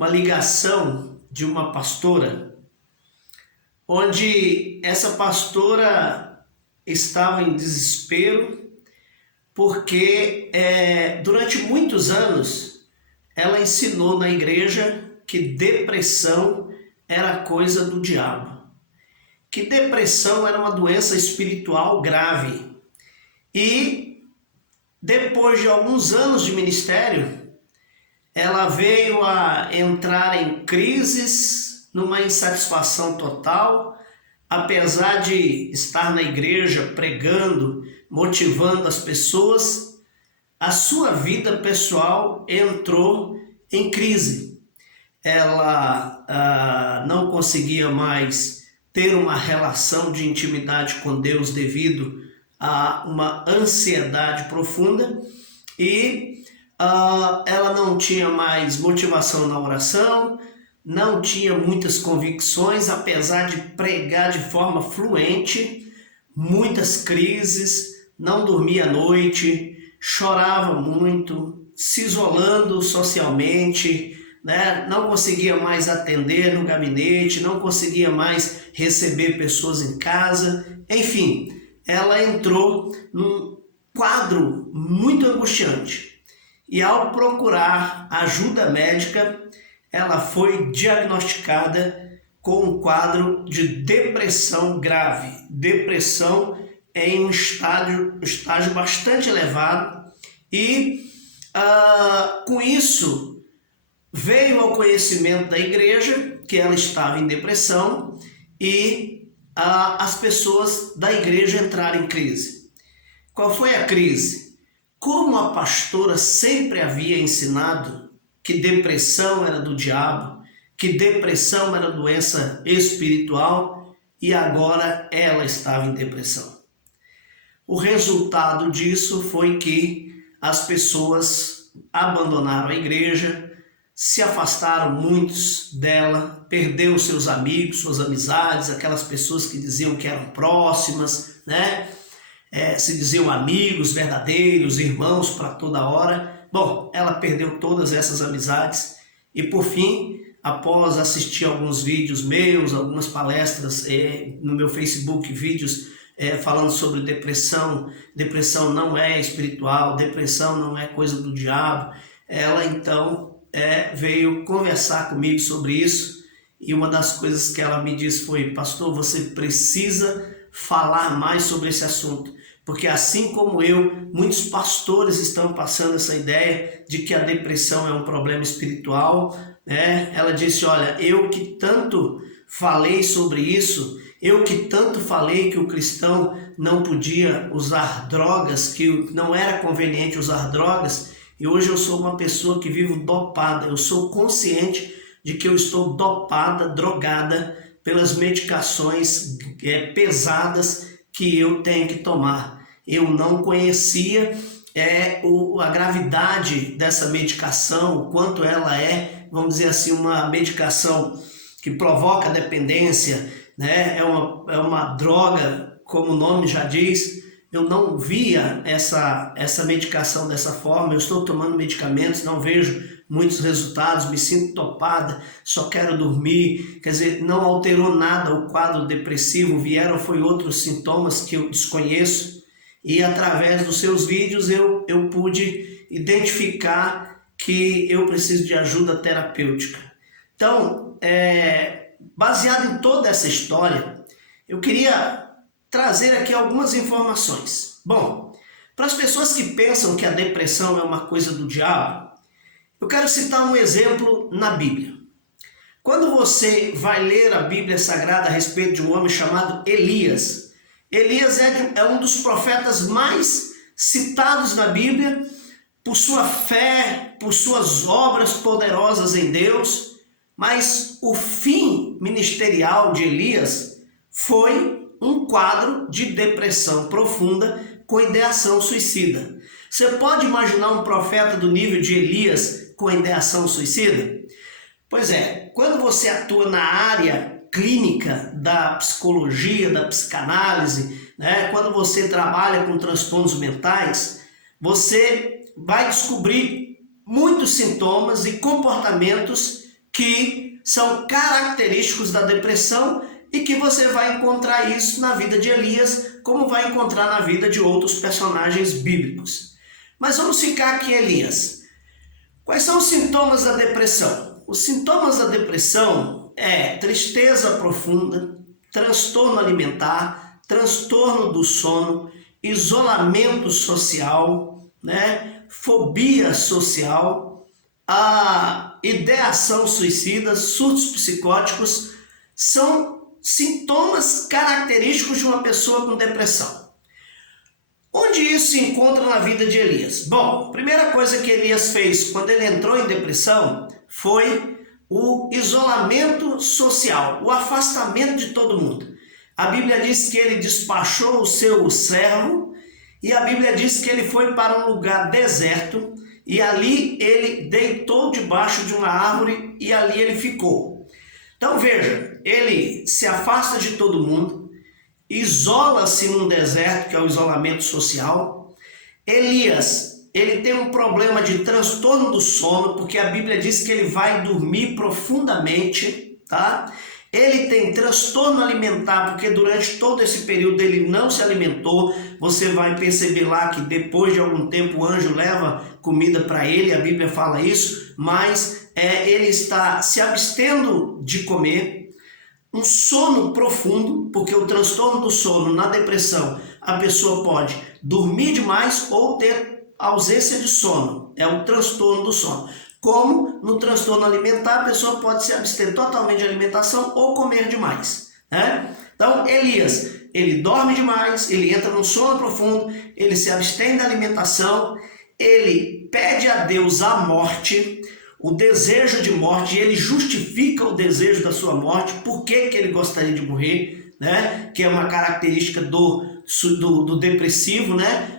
uma ligação de uma pastora, onde essa pastora estava em desespero, porque durante muitos anos ela ensinou na igreja que depressão era coisa do diabo, que depressão era uma doença espiritual grave. E depois de alguns anos de ministério, ela veio a entrar em crises, numa insatisfação total, apesar de estar na igreja pregando, motivando as pessoas, a sua vida pessoal entrou em crise. Ela não conseguia mais ter uma relação de intimidade com Deus devido a uma ansiedade profunda e ela não tinha mais motivação na oração, não tinha muitas convicções, apesar de pregar de forma fluente, muitas crises, não dormia à noite, chorava muito, se isolando socialmente, né? Não conseguia mais atender no gabinete, não conseguia mais receber pessoas em casa, enfim, ela entrou num quadro muito angustiante. E ao procurar ajuda médica, ela foi diagnosticada com um quadro de depressão grave. Depressão em um estágio bastante elevado. E com isso veio ao conhecimento da igreja que ela estava em depressão e as pessoas da igreja entraram em crise. Qual foi a crise? Como a pastora sempre havia ensinado que depressão era do diabo, que depressão era doença espiritual, e agora ela estava em depressão. O resultado disso foi que as pessoas abandonaram a igreja, se afastaram muitos dela, perdeu seus amigos, suas amizades, aquelas pessoas que diziam que eram próximas, né? Se diziam amigos verdadeiros, irmãos para toda hora. Bom, ela perdeu todas essas amizades e por fim, após assistir alguns vídeos meus, algumas palestras no meu Facebook, vídeos falando sobre depressão, depressão não é espiritual, depressão não é coisa do diabo, ela então veio conversar comigo sobre isso e uma das coisas que ela me disse foi: pastor, você precisa falar mais sobre esse assunto, porque assim como eu, muitos pastores estão passando essa ideia de que a depressão é um problema espiritual, né? Ela disse: olha, eu que tanto falei sobre isso, eu que tanto falei que o cristão não podia usar drogas, que não era conveniente usar drogas, e hoje eu sou uma pessoa que vivo dopada, eu sou consciente de que eu estou dopada, drogada pelas medicações pesadas que eu tenho que tomar. Eu não conhecia a gravidade dessa medicação, o quanto ela vamos dizer assim, uma medicação que provoca dependência, né? É uma droga, como o nome já diz. Eu não via essa medicação dessa forma, eu estou tomando medicamentos, não vejo muitos resultados, me sinto topada, só quero dormir, quer dizer, não alterou nada o quadro depressivo, foi outros sintomas que eu desconheço e através dos seus vídeos eu pude identificar que eu preciso de ajuda terapêutica. Então, baseado em toda essa história, eu queria trazer aqui algumas informações. Bom, para as pessoas que pensam que a depressão é uma coisa do diabo, eu quero citar um exemplo na Bíblia. Quando você vai ler a Bíblia Sagrada a respeito de um homem chamado Elias, Elias é um dos profetas mais citados na Bíblia por sua fé, por suas obras poderosas em Deus, mas o fim ministerial de Elias foi um quadro de depressão profunda com ideação suicida. Você pode imaginar um profeta do nível de Elias com ideação suicida? Pois é, quando você atua na área clínica da psicologia, da psicanálise, né, quando você trabalha com transtornos mentais, você vai descobrir muitos sintomas e comportamentos que são característicos da depressão e que você vai encontrar isso na vida de Elias, como vai encontrar na vida de outros personagens bíblicos. Mas vamos ficar aqui em Elias. Quais são os sintomas da depressão? Os sintomas da depressão é tristeza profunda, transtorno alimentar, transtorno do sono, isolamento social, fobia social, a ideação suicida, surtos psicóticos, são sintomas característicos de uma pessoa com depressão. Onde isso se encontra na vida de Elias? Bom, a primeira coisa que Elias fez quando ele entrou em depressão foi o isolamento social, o afastamento de todo mundo. A Bíblia diz que ele despachou o seu servo e a Bíblia diz que ele foi para um lugar deserto e ali ele deitou debaixo de uma árvore e ali ele ficou. Então veja, ele se afasta de todo mundo, isola-se num deserto, que é o isolamento social. Elias, ele tem um problema de transtorno do sono, porque a Bíblia diz que ele vai dormir profundamente, tá? Ele tem transtorno alimentar, porque durante todo esse período ele não se alimentou. Você vai perceber lá que depois de algum tempo o anjo leva comida para ele, a Bíblia fala isso, mas ele está se abstendo de comer. Um sono profundo, porque o transtorno do sono na depressão, a pessoa pode dormir demais ou ter ausência de sono, é o transtorno do sono. Como no transtorno alimentar, a pessoa pode se abster totalmente de alimentação ou comer demais, Então, Elias, ele dorme demais, ele entra num sono profundo, ele se abstém da alimentação, ele pede a Deus a morte, o desejo de morte, ele justifica o desejo da sua morte, por que ele gostaria de morrer, que é uma característica do depressivo,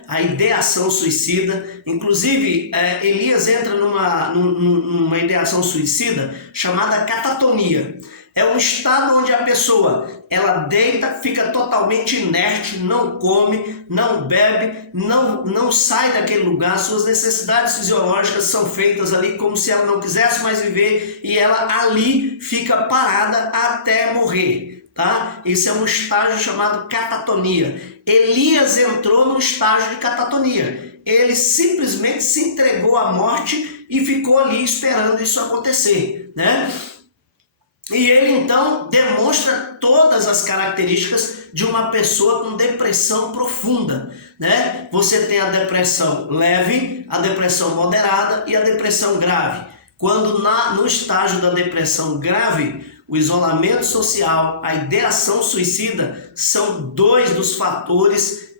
a ideação suicida. Inclusive, Elias entra numa ideação suicida chamada catatonia. É um estado onde a pessoa, ela deita, fica totalmente inerte, não come, não bebe, não sai daquele lugar, suas necessidades fisiológicas são feitas ali como se ela não quisesse mais viver e ela ali fica parada até morrer, tá? Esse é um estágio chamado catatonia. Elias entrou no estágio de catatonia. Ele simplesmente se entregou à morte e ficou ali esperando isso acontecer, E ele então demonstra todas as características de uma pessoa com depressão profunda, Você tem a depressão leve, a depressão moderada e a depressão grave. Quando no estágio da depressão grave, o isolamento social, a ideação suicida são dois dos fatores,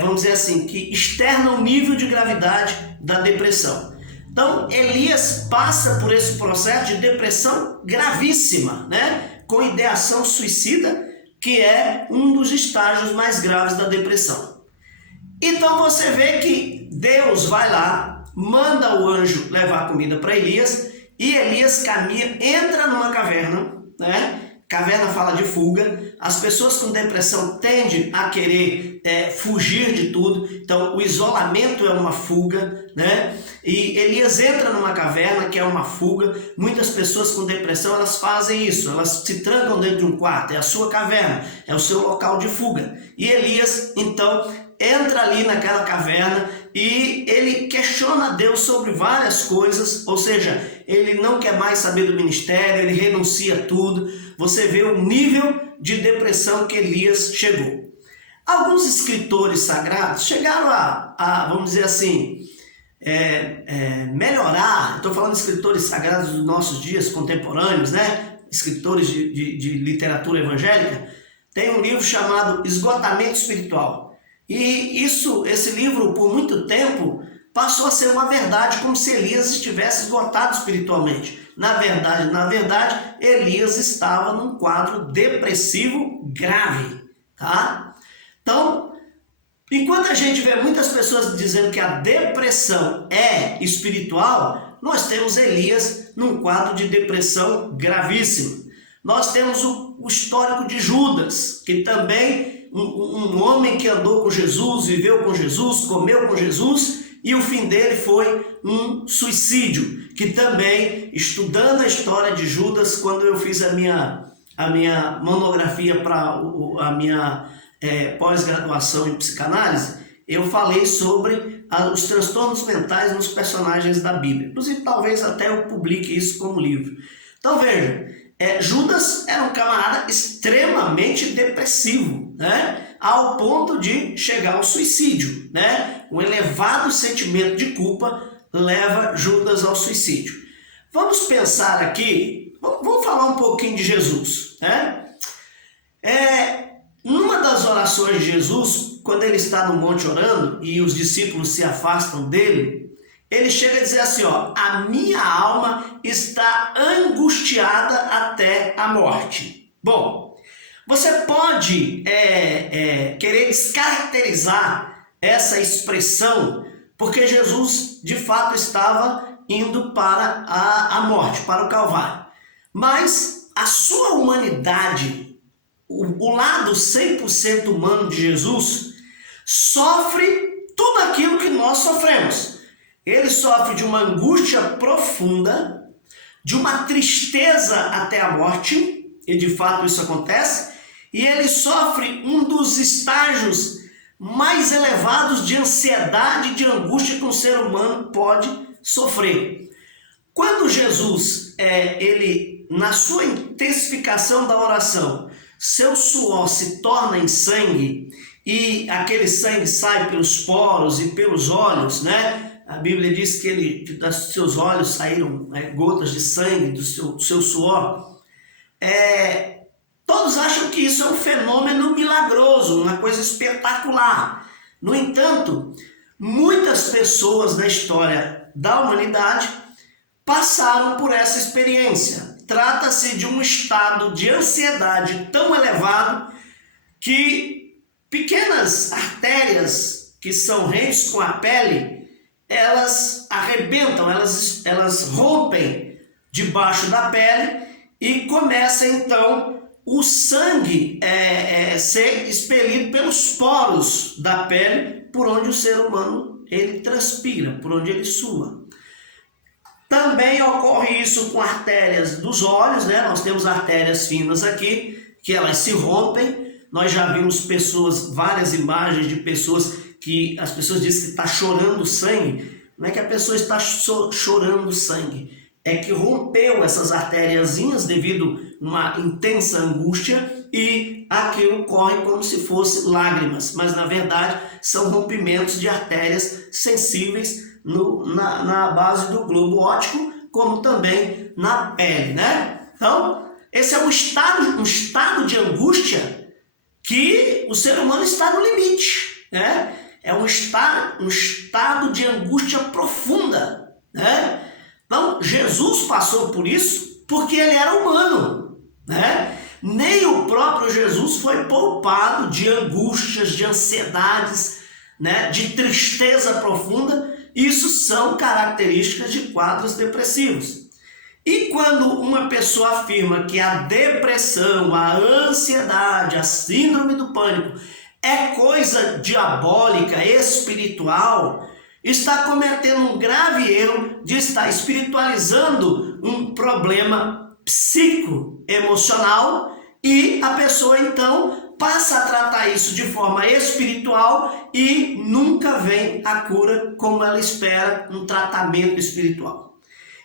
vamos dizer assim, que externam o nível de gravidade da depressão. Então, Elias passa por esse processo de depressão gravíssima, com ideação suicida, que é um dos estágios mais graves da depressão. Então, você vê que Deus vai lá, manda o anjo levar comida para Elias, e Elias caminha, entra numa caverna, Caverna fala de fuga. As pessoas com depressão tendem a querer fugir de tudo. Então, o isolamento é uma fuga, E Elias entra numa caverna, que é uma fuga. Muitas pessoas com depressão, elas fazem isso. Elas se trancam dentro de um quarto. É a sua caverna, é o seu local de fuga. E Elias, então, entra ali naquela caverna e ele questiona a Deus sobre várias coisas, ou seja, ele não quer mais saber do ministério, ele renuncia a tudo. Você vê o nível de depressão que Elias chegou. Alguns escritores sagrados chegaram a vamos dizer assim, melhorar. Estou falando de escritores sagrados dos nossos dias contemporâneos, escritores de literatura evangélica. Tem um livro chamado Esgotamento Espiritual. E esse livro, por muito tempo, passou a ser uma verdade, como se Elias estivesse esgotado espiritualmente. Na verdade, Elias estava num quadro depressivo grave, tá? Então, enquanto a gente vê muitas pessoas dizendo que a depressão é espiritual, nós temos Elias num quadro de depressão gravíssimo. Nós temos o histórico de Judas, que também um homem que andou com Jesus, viveu com Jesus, comeu com Jesus, e o fim dele foi um suicídio, que também, estudando a história de Judas, quando eu fiz a minha monografia para a minha pós-graduação em psicanálise, eu falei sobre os transtornos mentais nos personagens da Bíblia. Inclusive, talvez até eu publique isso como livro. Então veja, Judas era um camarada extremamente depressivo, né? Ao ponto de chegar ao suicídio, né? Um elevado sentimento de culpa leva Judas ao suicídio. Vamos pensar aqui, vamos falar um pouquinho de Jesus, né? Numa das orações de Jesus, quando ele está no monte orando e os discípulos se afastam dele, ele chega a dizer assim, ó, a minha alma está angustiada até a morte. Bom, você pode querer descaracterizar essa expressão, porque Jesus de fato estava indo para a morte, para o Calvário. Mas a sua humanidade, o lado 100% humano de Jesus, sofre tudo aquilo que nós sofremos. Ele sofre de uma angústia profunda, de uma tristeza até a morte, e de fato isso acontece, e ele sofre um dos estágios mais elevados de ansiedade e de angústia que um ser humano pode sofrer. Quando Jesus, ele, na sua intensificação da oração, seu suor se torna em sangue e aquele sangue sai pelos poros e pelos olhos, né? A Bíblia diz que dos seus olhos saíram gotas de sangue do seu suor. Todos acham que isso é um fenômeno milagroso, uma coisa espetacular. No entanto, muitas pessoas na história da humanidade passaram por essa experiência. Trata-se de um estado de ansiedade tão elevado que pequenas artérias que são rentes com a pele, elas arrebentam, elas rompem debaixo da pele e começa então o sangue ser expelido pelos poros da pele, por onde o ser humano ele transpira, por onde ele sua. Também ocorre isso com artérias dos olhos, né? Nós temos artérias finas aqui, que elas se rompem. Nós já vimos várias imagens de pessoas que as pessoas dizem que está chorando sangue. Não é que a pessoa está chorando sangue, é que rompeu essas artériazinhas devido a uma intensa angústia e aquilo corre como se fosse lágrimas, mas na verdade são rompimentos de artérias sensíveis na base do globo óptico, como também na pele, né? Então, esse é um estado de angústia que o ser humano está no limite, né? É um estado de angústia profunda, né? Então, Jesus passou por isso porque ele era humano, né? Nem o próprio Jesus foi poupado de angústias, de ansiedades, né? De tristeza profunda. Isso são características de quadros depressivos. E quando uma pessoa afirma que a depressão, a ansiedade, a síndrome do pânico é coisa diabólica, espiritual, está cometendo um grave erro de estar espiritualizando um problema psicoemocional e a pessoa então passa a tratar isso de forma espiritual e nunca vem a cura como ela espera, um tratamento espiritual.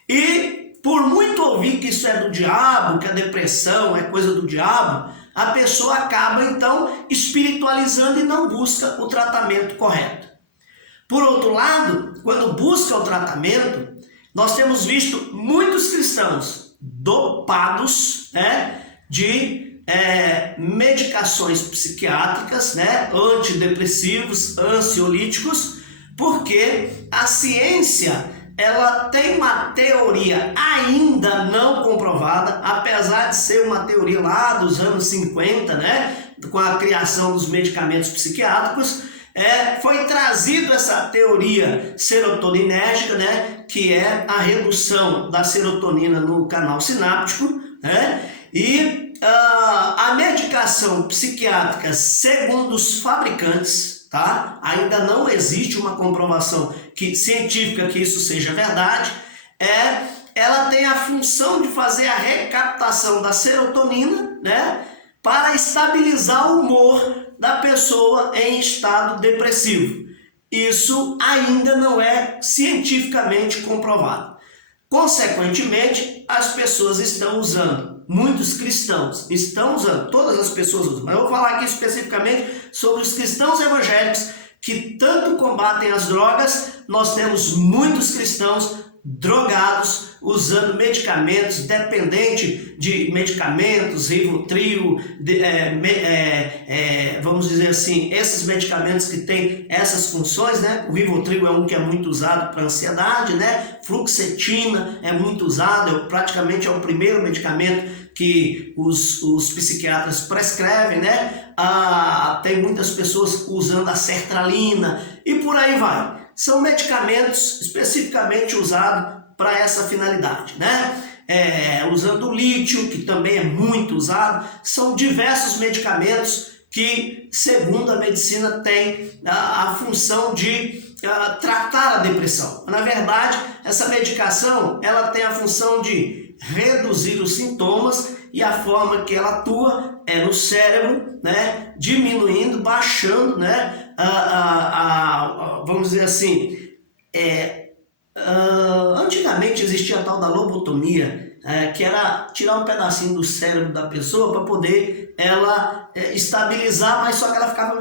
E por muito ouvir que isso é do diabo, que a depressão é coisa do diabo, a pessoa acaba então espiritualizando e não busca o tratamento correto. Por outro lado, quando busca o tratamento, nós temos visto muitos cristãos dopados, né, de medicações psiquiátricas, né, antidepressivos, ansiolíticos, porque a ciência ela tem uma teoria ainda não comprovada, apesar de ser uma teoria lá dos anos 50, né, com a criação dos medicamentos psiquiátricos, foi trazido essa teoria serotoninérgica, né, que é a redução da serotonina no canal sináptico, né, e a medicação psiquiátrica, segundo os fabricantes, tá? Ainda não existe uma comprovação científica que isso seja verdade. Ela tem a função de fazer a recaptação da serotonina, né, para estabilizar o humor da pessoa em estado depressivo. Isso ainda não é cientificamente comprovado. Consequentemente, as pessoas estão usando, muitos cristãos estão usando, todas as pessoas usam, mas eu vou falar aqui especificamente sobre os cristãos evangélicos que tanto combatem as drogas. Nós temos muitos cristãos drogados, usando medicamentos, dependente de medicamentos, Rivotril, vamos dizer assim, esses medicamentos que têm essas funções, né? O Rivotril é um que é muito usado para ansiedade, né? Fluoxetina é muito usado, praticamente é o primeiro medicamento que os psiquiatras prescrevem, né? Tem muitas pessoas usando a sertralina e por aí vai. São medicamentos especificamente usados para essa finalidade, né? Usando o lítio, que também é muito usado. São diversos medicamentos que, segundo a medicina, têm a função de tratar a depressão. Na verdade, essa medicação ela tem a função de reduzir os sintomas, e a forma que ela atua é no cérebro, né? Diminuindo, baixando, né? Vamos dizer assim, antigamente existia a tal da lobotomia, que era tirar um pedacinho do cérebro da pessoa para poder ela estabilizar, mas só que ela ficava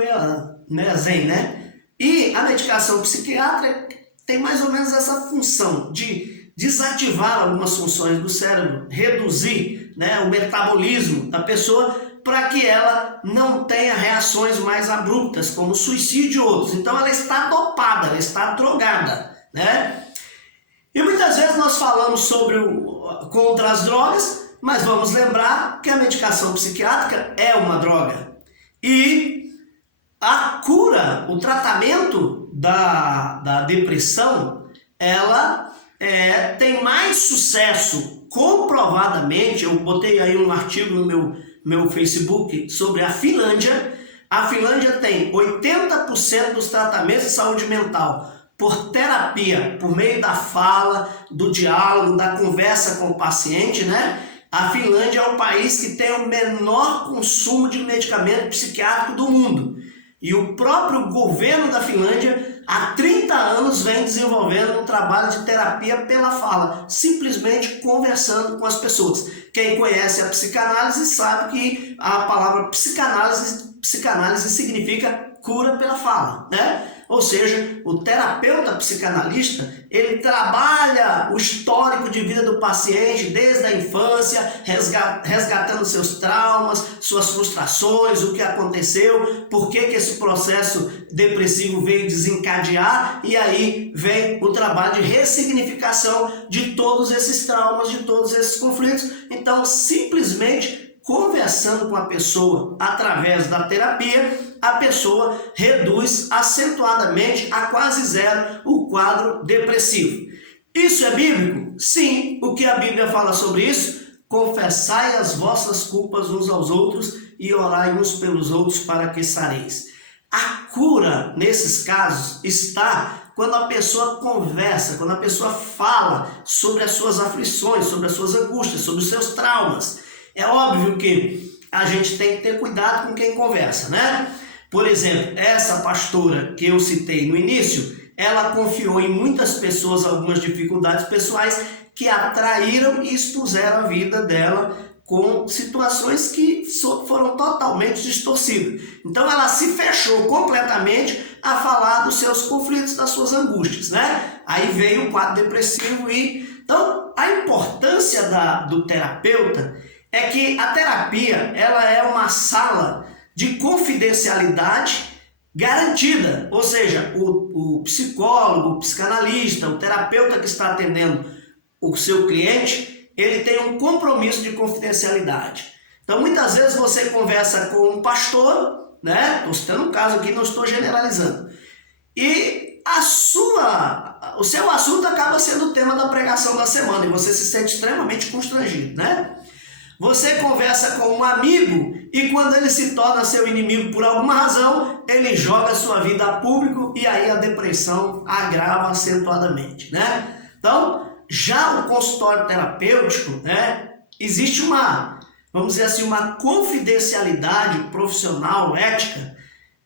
meio zen, né? E a medicação psiquiátrica tem mais ou menos essa função de desativar algumas funções do cérebro, reduzir, né, o metabolismo da pessoa para que ela não tenha reações mais abruptas, como suicídio e outros. Então ela está dopada, ela está drogada, né? E muitas vezes nós falamos contra as drogas, mas vamos lembrar que a medicação psiquiátrica é uma droga. E a cura, o tratamento da depressão, ela tem mais sucesso, comprovadamente. Eu botei aí um artigo no meu Facebook sobre a Finlândia. A Finlândia tem 80% dos tratamentos de saúde mental por terapia, por meio da fala, do diálogo, da conversa com o paciente, né? A Finlândia é o país que tem o menor consumo de medicamento psiquiátrico do mundo. E o próprio governo da Finlândia, há 30 anos, vem desenvolvendo um trabalho de terapia pela fala, simplesmente conversando com as pessoas. Quem conhece a psicanálise sabe que a palavra psicanálise significa cura pela fala, né? Ou seja, o terapeuta psicanalista, ele trabalha o histórico de vida do paciente desde a infância, resgatando seus traumas, suas frustrações, o que aconteceu, por que esse processo depressivo veio desencadear, e aí vem o trabalho de ressignificação de todos esses traumas, de todos esses conflitos. Então, simplesmente conversando com a pessoa através da terapia, a pessoa reduz acentuadamente a quase zero o quadro depressivo. Isso é bíblico? Sim. O que a Bíblia fala sobre isso? Confessai as vossas culpas uns aos outros e orai uns pelos outros para que sareis. A cura, nesses casos, está quando a pessoa conversa, quando a pessoa fala sobre as suas aflições, sobre as suas angústias, sobre os seus traumas. É óbvio que a gente tem que ter cuidado com quem conversa, né? Por exemplo, essa pastora que eu citei no início, ela confiou em muitas pessoas algumas dificuldades pessoais que atraíram e expuseram a vida dela com situações que foram totalmente distorcidas. Então ela se fechou completamente a falar dos seus conflitos, das suas angústias, né? Aí veio o quadro depressivo Então, a importância do terapeuta é que a terapia, ela é uma sala de confidencialidade garantida, ou seja, o psicólogo, o psicanalista, o terapeuta que está atendendo o seu cliente, ele tem um compromisso de confidencialidade. Então, muitas vezes você conversa com um pastor, né? Estou citando um caso aqui, não estou generalizando, e o seu assunto acaba sendo o tema da pregação da semana e você se sente extremamente constrangido, né? Você conversa com um amigo e quando ele se torna seu inimigo por alguma razão, ele joga a sua vida a público e aí a depressão agrava acentuadamente, né? Então, já o consultório terapêutico, né, existe uma, vamos dizer assim, uma confidencialidade profissional, ética,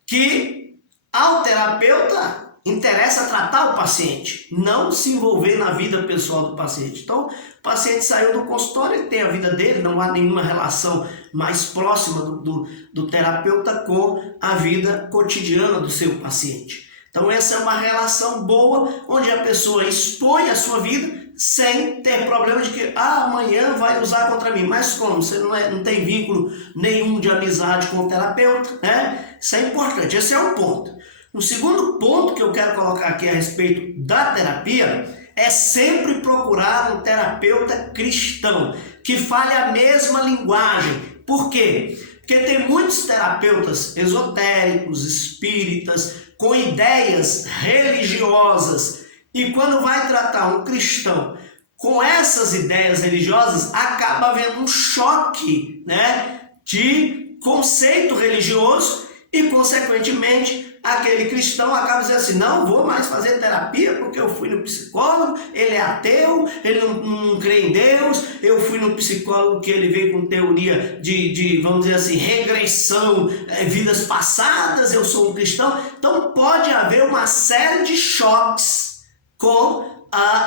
que ao terapeuta interessa tratar o paciente, não se envolver na vida pessoal do paciente. Então, o paciente saiu do consultório, ele tem a vida dele, não há nenhuma relação mais próxima do terapeuta com a vida cotidiana do seu paciente. Então, essa é uma relação boa, onde a pessoa expõe a sua vida sem ter problema de que amanhã vai usar contra mim. Mas como? Você não tem vínculo nenhum de amizade com o terapeuta, né? Isso é importante, esse é um ponto. O segundo ponto que eu quero colocar aqui a respeito da terapia é sempre procurar um terapeuta cristão, que fale a mesma linguagem. Por quê? Porque tem muitos terapeutas esotéricos, espíritas, com ideias religiosas, e quando vai tratar um cristão com essas ideias religiosas, acaba havendo um choque, né, de conceito religioso e, consequentemente, aquele cristão acaba dizendo assim, não vou mais fazer terapia porque eu fui no psicólogo, ele é ateu, ele não crê em Deus, eu fui no psicólogo que ele veio com teoria de vamos dizer assim, regressão, vidas passadas, eu sou um cristão. Então pode haver uma série de choques com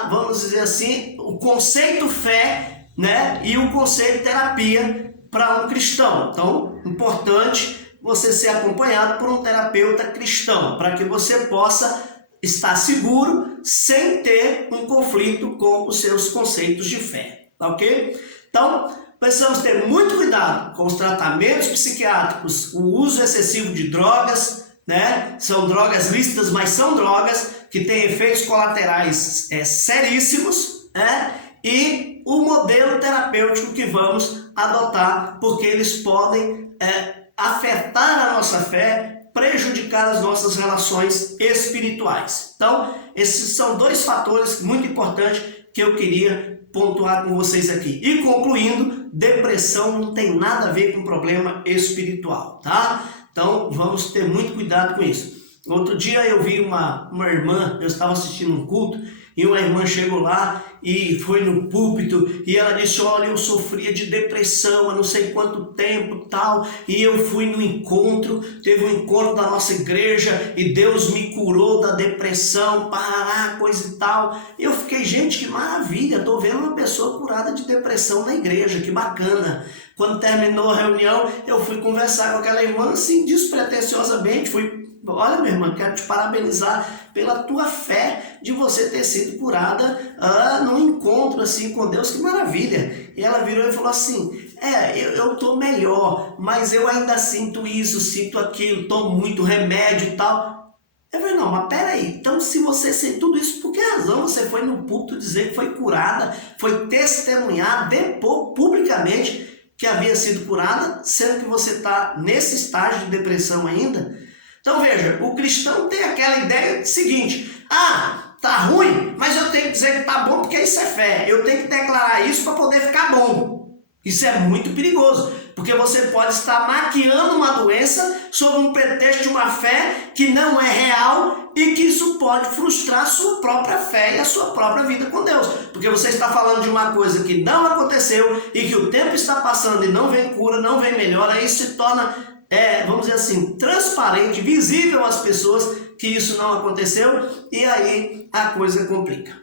vamos dizer assim, o conceito fé, né, e o conceito terapia para um cristão. Então, importante você ser acompanhado por um terapeuta cristão, para que você possa estar seguro sem ter um conflito com os seus conceitos de fé, ok? Então, precisamos ter muito cuidado com os tratamentos psiquiátricos, o uso excessivo de drogas, né? São drogas lícitas, mas são drogas que têm efeitos colaterais seríssimos, né? E o modelo terapêutico que vamos adotar, porque eles podem afetar a nossa fé, prejudicar as nossas relações espirituais. Então, esses são dois fatores muito importantes que eu queria pontuar com vocês aqui. E concluindo, depressão não tem nada a ver com problema espiritual, tá? Então, vamos ter muito cuidado com isso. Outro dia eu vi uma irmã, eu estava assistindo um culto, e uma irmã chegou lá e foi no púlpito e ela disse, olha, eu sofria de depressão há não sei quanto tempo tal, e eu fui no encontro, teve um encontro da nossa igreja e Deus me curou da depressão, parará, coisa e tal. E eu fiquei, gente, que maravilha, estou vendo uma pessoa curada de depressão na igreja, que bacana. Quando terminou a reunião, eu fui conversar com aquela irmã assim, despretensiosamente, olha, minha irmã, quero te parabenizar pela tua fé de você ter sido curada num encontro assim com Deus, que maravilha. E ela virou e falou assim, eu estou melhor, mas eu ainda sinto isso, sinto aquilo, tomo muito remédio e tal. Eu falei, não, mas peraí, então se você sente tudo isso, por que razão você foi no púlpito dizer que foi curada, foi testemunhar, depor publicamente que havia sido curada, sendo que você está nesse estágio de depressão ainda? Então veja, o cristão tem aquela ideia seguinte, tá ruim, mas eu tenho que dizer que tá bom porque isso é fé, eu tenho que declarar isso para poder ficar bom. Isso é muito perigoso, porque você pode estar maquiando uma doença sob um pretexto de uma fé que não é real e que isso pode frustrar a sua própria fé e a sua própria vida com Deus. Porque você está falando de uma coisa que não aconteceu e que o tempo está passando e não vem cura, não vem melhora, aí se torna, vamos dizer assim, transparente, visível às pessoas que isso não aconteceu e aí a coisa complica.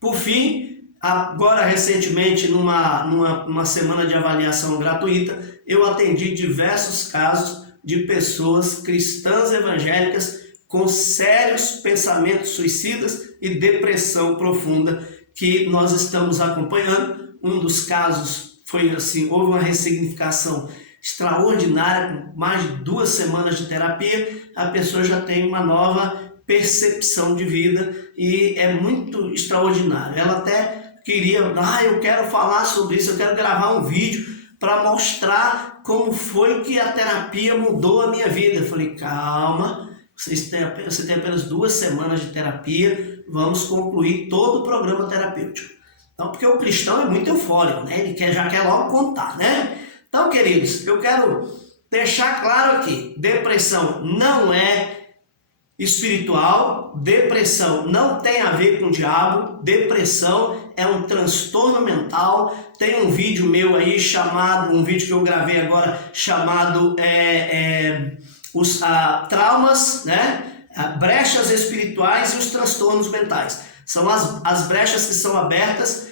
Por fim, agora recentemente, numa semana de avaliação gratuita, eu atendi diversos casos de pessoas cristãs evangélicas com sérios pensamentos suicidas e depressão profunda que nós estamos acompanhando. Um dos casos foi assim, houve uma ressignificação extraordinária, com mais de 2 semanas de terapia, a pessoa já tem uma nova percepção de vida e é muito extraordinário. Ela até queria, eu quero falar sobre isso, eu quero gravar um vídeo para mostrar como foi que a terapia mudou a minha vida. Eu falei, calma, você tem apenas 2 semanas de terapia, vamos concluir todo o programa terapêutico. Então, porque o cristão é muito eufórico, né? Ele já quer logo contar, né? Então, queridos, eu quero deixar claro aqui, depressão não é espiritual, depressão não tem a ver com o diabo, depressão é um transtorno mental. Tem um vídeo meu aí chamado, um vídeo que eu gravei agora chamado os traumas, né? Brechas espirituais e os transtornos mentais. São as brechas que são abertas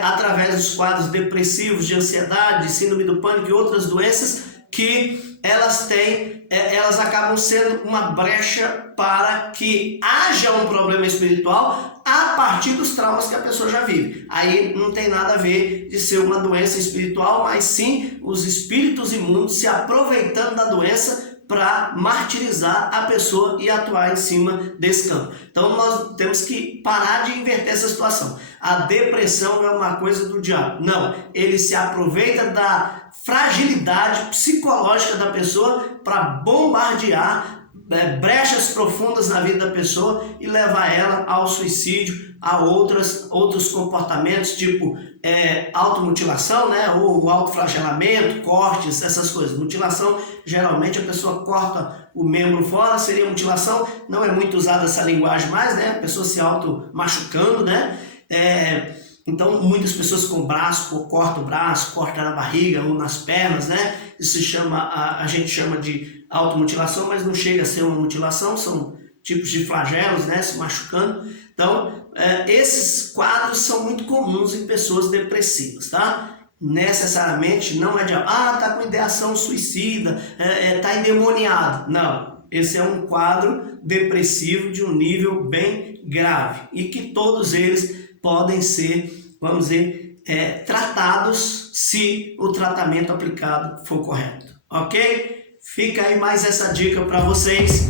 através dos quadros depressivos, de ansiedade, de síndrome do pânico e outras doenças que elas acabam sendo uma brecha para que haja um problema espiritual a partir dos traumas que a pessoa já vive. Aí não tem nada a ver de ser uma doença espiritual, mas sim os espíritos imundos se aproveitando da doença para martirizar a pessoa e atuar em cima desse campo. Então nós temos que parar de inverter essa situação. A depressão é uma coisa do diabo. Não, ele se aproveita da fragilidade psicológica da pessoa para bombardear brechas profundas na vida da pessoa e levar ela ao suicídio, a outros comportamentos, tipo automutilação, né? Ou autoflagelamento, cortes, essas coisas. Mutilação, geralmente a pessoa corta o membro fora, seria mutilação. Não é muito usada essa linguagem mais, né? A pessoa se auto-machucando, né? Então, muitas pessoas com o braço, corta o braço, corta na barriga ou nas pernas, né? Isso se chama, a gente chama de automutilação, mas não chega a ser uma mutilação, são tipos de flagelos, né? Se machucando. Então, esses quadros são muito comuns em pessoas depressivas, tá? Necessariamente não é de, tá com ideação suicida, tá endemoniado. Não, esse é um quadro depressivo de um nível bem grave e que todos eles podem ser, vamos dizer, tratados se o tratamento aplicado for correto, ok? Fica aí mais essa dica para vocês.